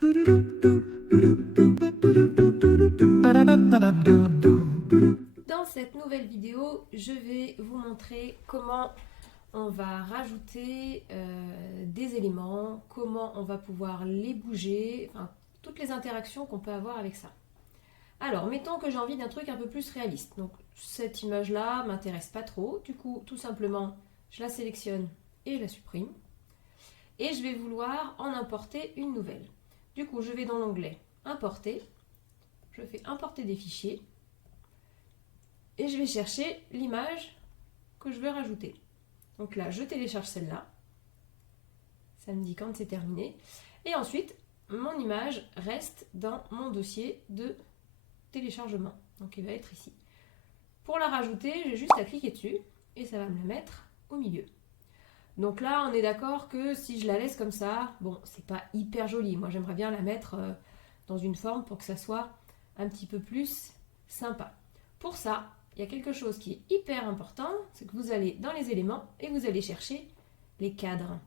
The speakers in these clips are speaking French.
Dans cette nouvelle vidéo, je vais vous montrer comment on va rajouter des éléments, comment on va pouvoir les bouger, enfin, toutes les interactions qu'on peut avoir avec ça. Alors, mettons que j'ai envie d'un truc un peu plus réaliste. Donc, cette image-là m'intéresse pas trop. Du coup, tout simplement, je la sélectionne et je la supprime. Et je vais vouloir en importer une nouvelle. Du coup, je vais dans l'onglet Importer. Je fais Importer des fichiers. Et je vais chercher l'image que je veux rajouter. Donc là, je télécharge celle-là. Ça me dit quand c'est terminé. Et ensuite, mon image reste dans mon dossier de téléchargement. Donc il va être ici. Pour la rajouter, j'ai juste à cliquer dessus et ça va me la mettre au milieu. Donc là, on est d'accord que si je la laisse comme ça, bon, c'est pas hyper joli. Moi, j'aimerais bien la mettre dans une forme pour que ça soit un petit peu plus sympa. Pour ça, il y a quelque chose qui est hyper important, c'est que vous allez dans les éléments et vous allez chercher les cadres.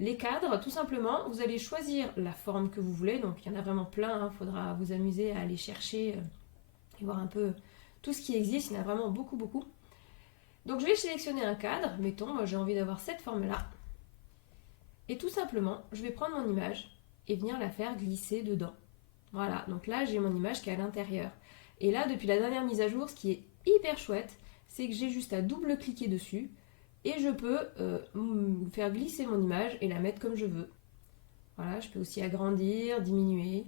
Les cadres, tout simplement, vous allez choisir la forme que vous voulez. Donc, il y en a vraiment plein. Il faudra vous amuser à aller chercher et voir un peu tout ce qui existe. Il y en a vraiment beaucoup, beaucoup. Donc, je vais sélectionner un cadre. Mettons, moi, j'ai envie d'avoir cette forme-là. Et tout simplement, je vais prendre mon image et venir la faire glisser dedans. Voilà. Donc là, j'ai mon image qui est à l'intérieur. Et là, depuis la dernière mise à jour, ce qui est hyper chouette, c'est que j'ai juste à double-cliquer dessus et je peux faire glisser mon image et la mettre comme je veux. Voilà, je peux aussi agrandir, diminuer.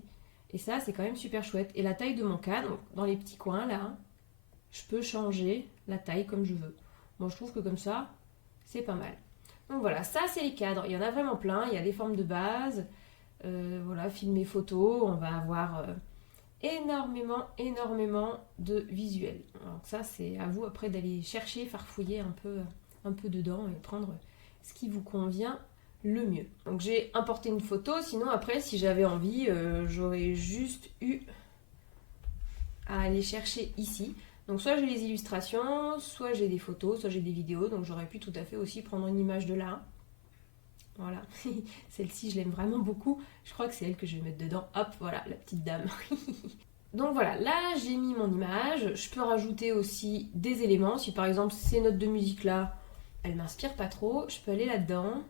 Et ça, c'est quand même super chouette. Et la taille de mon cadre, dans les petits coins là, je peux changer la taille comme je veux. Moi, je trouve que comme ça, c'est pas mal. Donc voilà, ça, c'est les cadres. Il y en a vraiment plein. Il y a des formes de base. Voilà, filmer photo. On va avoir énormément de visuels. Donc ça, c'est à vous après d'aller chercher, farfouiller un peu dedans et prendre ce qui vous convient le mieux. Donc j'ai importé une photo, sinon après si j'avais envie, j'aurais juste eu à aller chercher ici. Donc soit j'ai les illustrations, soit j'ai des photos, soit j'ai des vidéos, donc j'aurais pu tout à fait aussi prendre une image de là. Voilà, celle-ci je l'aime vraiment beaucoup, je crois que c'est elle que je vais mettre dedans. Hop, voilà, la petite dame. Donc voilà, là j'ai mis mon image, je peux rajouter aussi des éléments, si par exemple ces notes de musique là, elles m'inspirent pas trop, je peux aller là-dedans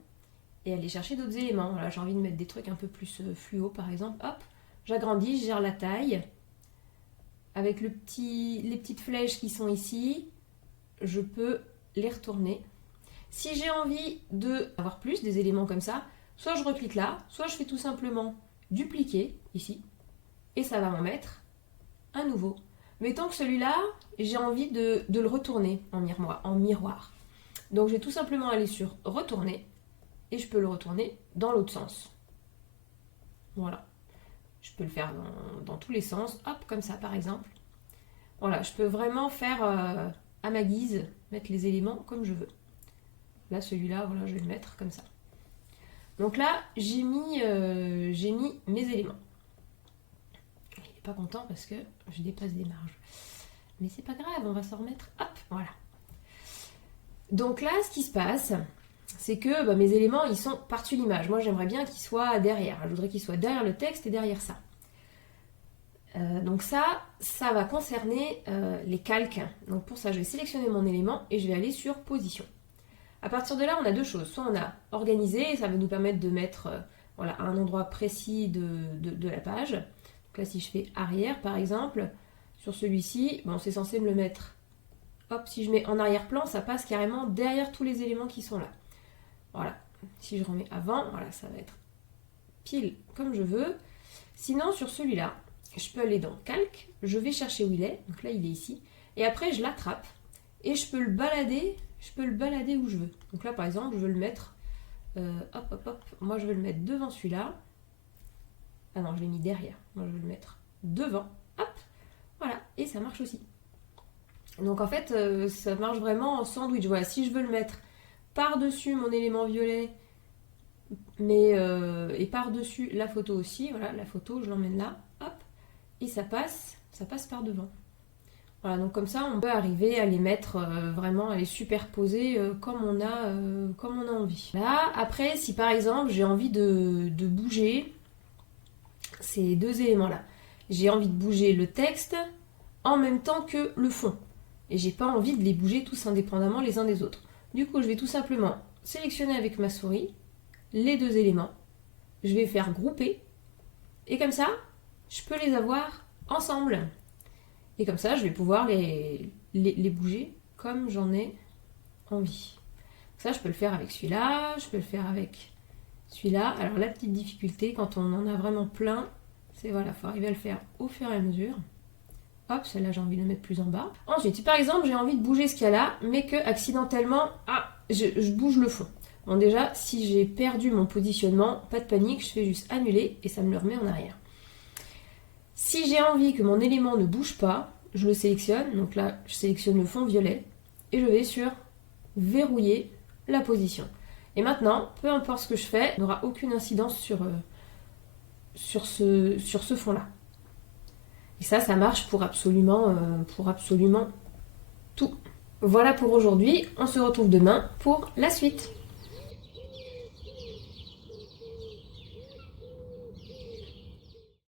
et aller chercher d'autres éléments. Voilà, j'ai envie de mettre des trucs un peu plus fluo par exemple, hop, j'agrandis, je gère la taille, avec les petites flèches qui sont ici, je peux les retourner. Si j'ai envie d'avoir plus des éléments comme ça, soit je reclique là, soit je fais tout simplement dupliquer ici, et ça va m'en mettre un nouveau. Mettons que celui-là, j'ai envie de le retourner en miroir. Donc je vais tout simplement aller sur retourner et je peux le retourner dans l'autre sens. Voilà. Je peux le faire dans tous les sens. Hop, comme ça par exemple. Voilà, je peux vraiment faire à ma guise, mettre les éléments comme je veux. Là, celui-là, voilà, je vais le mettre comme ça. Donc là, j'ai mis mes éléments. Il n'est pas content parce que je dépasse des marges. Mais c'est pas grave, on va s'en remettre. Hop, voilà. Donc là, ce qui se passe, c'est que mes éléments, ils sont par-dessus l'image. Moi, j'aimerais bien qu'ils soient derrière. Je voudrais qu'ils soient derrière le texte et derrière ça. Donc ça va concerner les calques. Donc pour ça, je vais sélectionner mon élément et je vais aller sur position. À partir de là, on a deux choses. Soit on a organisé, ça va nous permettre de mettre voilà, à un endroit précis de la page. Donc là, si je fais arrière, par exemple, sur celui-ci, bon, c'est censé me le mettre. Hop, si je mets en arrière-plan, ça passe carrément derrière tous les éléments qui sont là. Voilà. Si je remets avant, voilà, ça va être pile comme je veux. Sinon, sur celui-là, je peux aller dans calque, je vais chercher où il est. Donc là, il est ici. Et après, je l'attrape et je peux le balader où je veux. Donc là, par exemple, je veux le mettre, hop. Moi, je veux le mettre devant celui-là. Ah non, je l'ai mis derrière. Moi, je veux le mettre devant. Hop, voilà. Et ça marche aussi. Donc en fait, ça marche vraiment en sandwich. Voilà, si je veux le mettre par-dessus mon élément violet, et par-dessus la photo aussi, voilà, la photo, je l'emmène là, hop, et ça passe par devant. Voilà, donc comme ça, on peut arriver à les mettre vraiment, à les superposer comme on a envie. Là, après, si par exemple, j'ai envie de bouger ces deux éléments-là. J'ai envie de bouger le texte en même temps que le fond. Et j'ai pas envie de les bouger tous indépendamment les uns des autres. Du coup, je vais tout simplement sélectionner avec ma souris les deux éléments. Je vais faire grouper. Et comme ça, je peux les avoir ensemble. Et comme ça, je vais pouvoir les bouger comme j'en ai envie. Ça, je peux le faire avec celui-là, je peux le faire avec celui-là. Alors, la petite difficulté, quand on en a vraiment plein, c'est voilà, il faut arriver à le faire au fur et à mesure. Hop, celle-là, j'ai envie de la mettre plus en bas. Ensuite, si par exemple, j'ai envie de bouger ce qu'il y a là, mais que accidentellement, je bouge le fond. Bon, déjà, si j'ai perdu mon positionnement, pas de panique, je fais juste annuler et ça me le remet en arrière. Si j'ai envie que mon élément ne bouge pas, je le sélectionne. Donc là, je sélectionne le fond violet et je vais sur verrouiller la position. Et maintenant, peu importe ce que je fais, il n'aura aucune incidence sur ce fond-là. Et ça marche pour absolument tout. Voilà pour aujourd'hui, on se retrouve demain pour la suite.